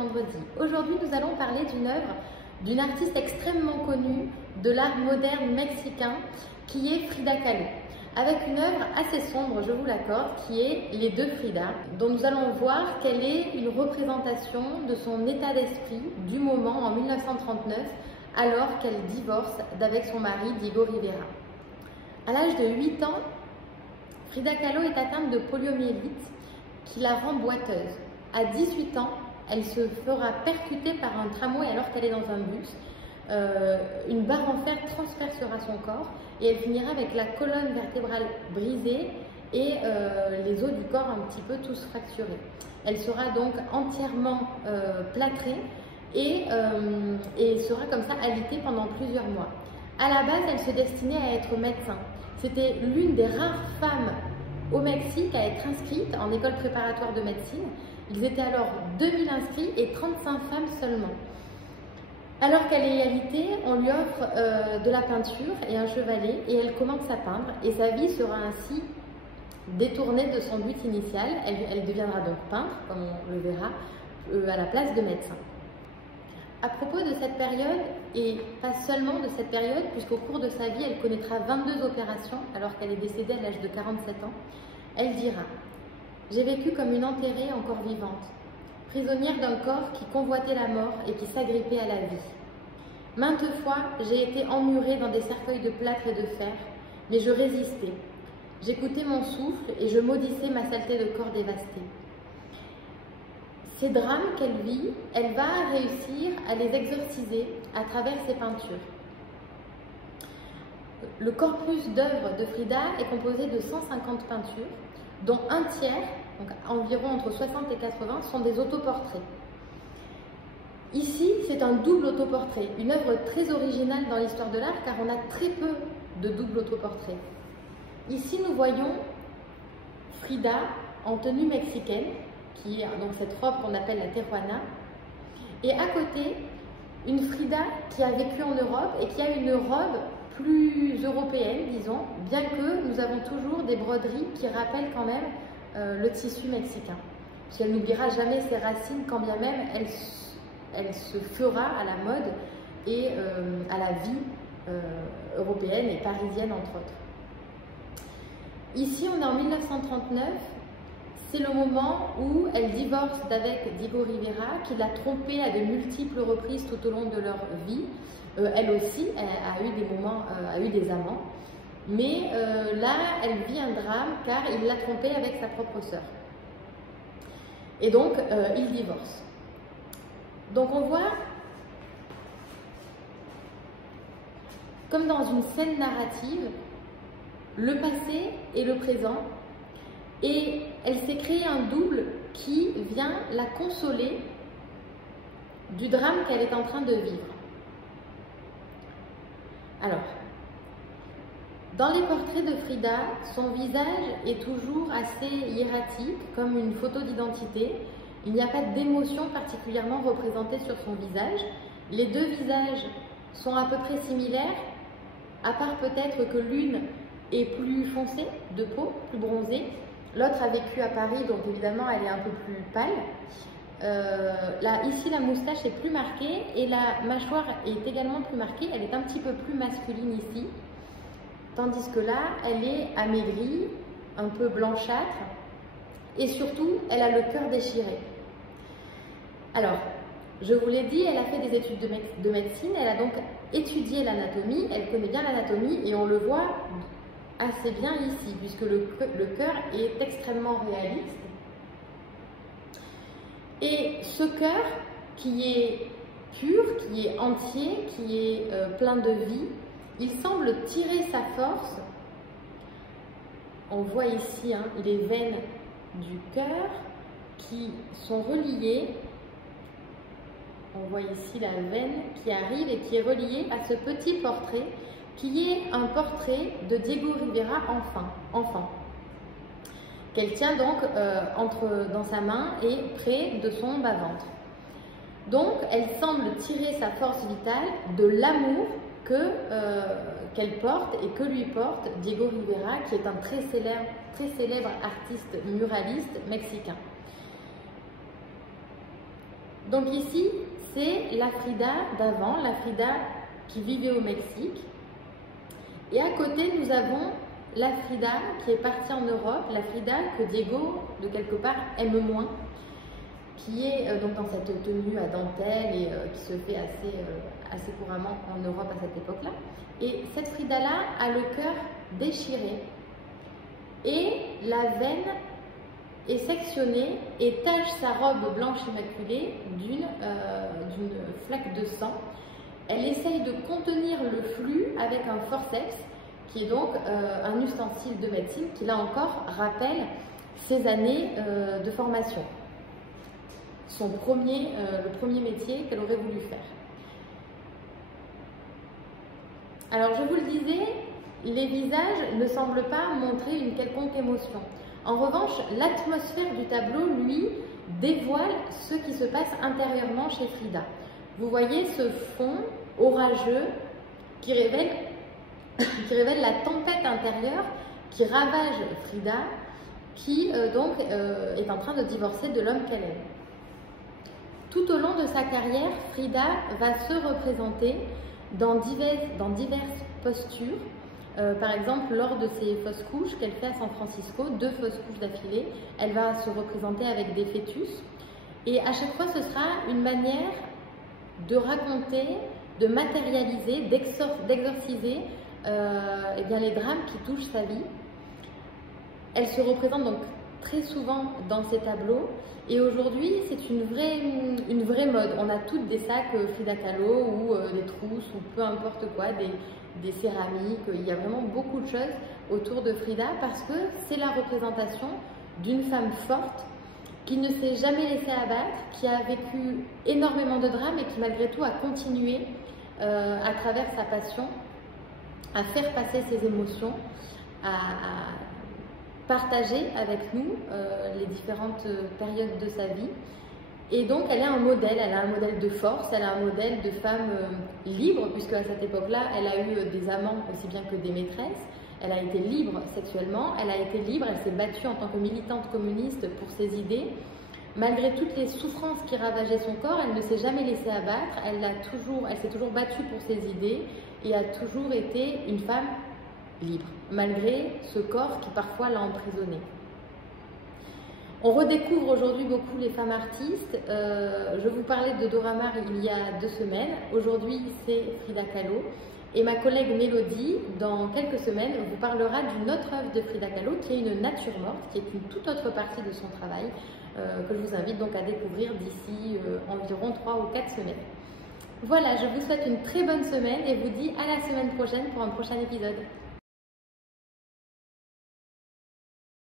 vendredi. Aujourd'hui, nous allons parler d'une œuvre d'une artiste extrêmement connue de l'art moderne mexicain qui est Frida Kahlo. Avec une œuvre assez sombre, je vous l'accorde, qui est Les deux Frida, dont nous allons voir qu'elle est une représentation de son état d'esprit du moment en 1939, alors qu'elle divorce d'avec son mari Diego Rivera. À l'âge de 8 ans, Frida Kahlo est atteinte de poliomyélite qui la rend boiteuse. À 18 ans, elle se fera percuter par un tramway alors qu'elle est dans un bus. Une barre en fer transpercera son corps et elle finira avec la colonne vertébrale brisée et les os du corps un petit peu tous fracturés. Elle sera donc entièrement plâtrée et sera comme ça alitée pendant plusieurs mois. À la base, elle se destinait à être médecin. C'était l'une des rares femmes au Mexique à être inscrite en école préparatoire de médecine. Ils étaient alors 2000 inscrits et 35 femmes seulement. Alors qu'elle est alitée, on lui offre de la peinture et un chevalet et elle commence à peindre et sa vie sera ainsi détournée de son but initial. Elle deviendra donc peintre, comme on le verra, à la place de médecin. À propos de cette période, et pas seulement de cette période, puisqu'au cours de sa vie, elle connaîtra 22 opérations alors qu'elle est décédée à l'âge de 47 ans, elle dira « J'ai vécu comme une enterrée encore vivante, prisonnière d'un corps qui convoitait la mort et qui s'agrippait à la vie. Maintes fois, j'ai été emmurée dans des cercueils de plâtre et de fer, mais je résistais. J'écoutais mon souffle et je maudissais ma saleté de corps dévasté. Ces drames qu'elle vit, elle va réussir à les exorciser à travers ses peintures. Le corpus d'œuvres de Frida est composé de 150 peintures, dont un tiers, donc environ entre 60 et 80, sont des autoportraits. Ici, c'est un double autoportrait, une œuvre très originale dans l'histoire de l'art car on a très peu de double autoportraits. Ici, nous voyons Frida en tenue mexicaine, qui est donc cette robe qu'on appelle la tejuana, et à côté, une Frida qui a vécu en Europe et qui a une robe plus européenne, disons, bien que nous avons toujours des broderies qui rappellent quand même le tissu mexicain. Parce qu'elle n'oubliera jamais ses racines, quand bien même elle se fera à la mode et à la vie européenne et parisienne, entre autres. Ici, on est en 1939. C'est le moment où elle divorce d'avec Diego Rivera, qui l'a trompée à de multiples reprises tout au long de leur vie. Elle aussi a eu des moments, a eu des amants. Mais là, elle vit un drame car il l'a trompée avec sa propre sœur. Et donc, ils divorcent. Donc on voit, comme dans une scène narrative, le passé et le présent. Et elle s'est créée un double qui vient la consoler du drame qu'elle est en train de vivre. Alors, dans les portraits de Frida, son visage est toujours assez hiératique, comme une photo d'identité. Il n'y a pas d'émotion particulièrement représentée sur son visage. Les deux visages sont à peu près similaires, à part peut-être que l'une est plus foncée de peau, plus bronzée. L'autre a vécu à Paris, donc évidemment elle est un peu plus pâle. Ici la moustache est plus marquée et la mâchoire est également plus marquée. Elle est un petit peu plus masculine ici, tandis que là elle est amaigrie, un peu blanchâtre et surtout elle a le cœur déchiré. Alors, je vous l'ai dit, elle a fait des études de médecine, elle a donc étudié l'anatomie, elle connaît bien l'anatomie et on le voit assez bien ici, puisque le cœur est extrêmement réaliste. Et ce cœur, qui est pur, qui est entier, qui est plein de vie, il semble tirer sa force. On voit ici les veines du cœur qui sont reliées. On voit ici la veine qui arrive et qui est reliée à ce petit portrait qui est un portrait de Diego Rivera enfant, qu'elle tient donc dans sa main et près de son bas-ventre. Donc, elle semble tirer sa force vitale de l'amour qu'elle porte et que lui porte Diego Rivera, qui est un très célèbre artiste muraliste mexicain. Donc ici, c'est la Frida d'avant, la Frida qui vivait au Mexique. Et à côté, nous avons la Frida qui est partie en Europe, la Frida que Diego, de quelque part, aime moins, qui est donc dans cette tenue à dentelle et qui se fait assez couramment en Europe à cette époque-là. Et cette Frida-là a le cœur déchiré et la veine est sectionnée et tache sa robe blanche immaculée d'une flaque de sang. Elle essaye de contenir le flux avec un forceps, qui est donc un ustensile de médecine qui, là encore, rappelle ses années de formation. Le premier métier qu'elle aurait voulu faire. Alors, je vous le disais, les visages ne semblent pas montrer une quelconque émotion. En revanche, l'atmosphère du tableau, lui, dévoile ce qui se passe intérieurement chez Frida. Vous voyez ce fond orageux qui révèle la tempête intérieure qui ravage Frida, qui donc est en train de divorcer de l'homme qu'elle aime. Tout au long de sa carrière, Frida va se représenter dans diverses postures. Par exemple, lors de ses fausses couches qu'elle fait à San Francisco, 2 fausses couches d'affilée, elle va se représenter avec des fœtus. Et à chaque fois, ce sera une manière de raconter, de matérialiser, d'exorciser eh bien, les drames qui touchent sa vie. Elle se représente donc très souvent dans ces tableaux et aujourd'hui c'est une vraie mode. On a toutes des sacs Frida Kahlo ou des trousses ou peu importe quoi, des céramiques. Il y a vraiment beaucoup de choses autour de Frida parce que c'est la représentation d'une femme forte qui ne s'est jamais laissée abattre, qui a vécu énormément de drames et qui malgré tout a continué à travers sa passion à faire passer ses émotions, à partager avec nous les différentes périodes de sa vie. Et donc elle a un modèle de force, elle a un modèle de femme libre, puisque à cette époque-là, elle a eu des amants aussi bien que des maîtresses. Elle a été libre sexuellement, elle a été libre, elle s'est battue en tant que militante communiste pour ses idées. Malgré toutes les souffrances qui ravageaient son corps, elle ne s'est jamais laissée abattre, elle s'est toujours battue pour ses idées et a toujours été une femme libre, malgré ce corps qui parfois l'a emprisonnée. On redécouvre aujourd'hui beaucoup les femmes artistes. Je vous parlais de Dora Maar il y a 2 semaines. Aujourd'hui, c'est Frida Kahlo. Et ma collègue Mélodie, dans quelques semaines, vous parlera d'une autre œuvre de Frida Kahlo qui est une nature morte, qui est une toute autre partie de son travail, que je vous invite donc à découvrir d'ici environ 3 ou 4 semaines. Voilà, je vous souhaite une très bonne semaine et vous dis à la semaine prochaine pour un prochain épisode.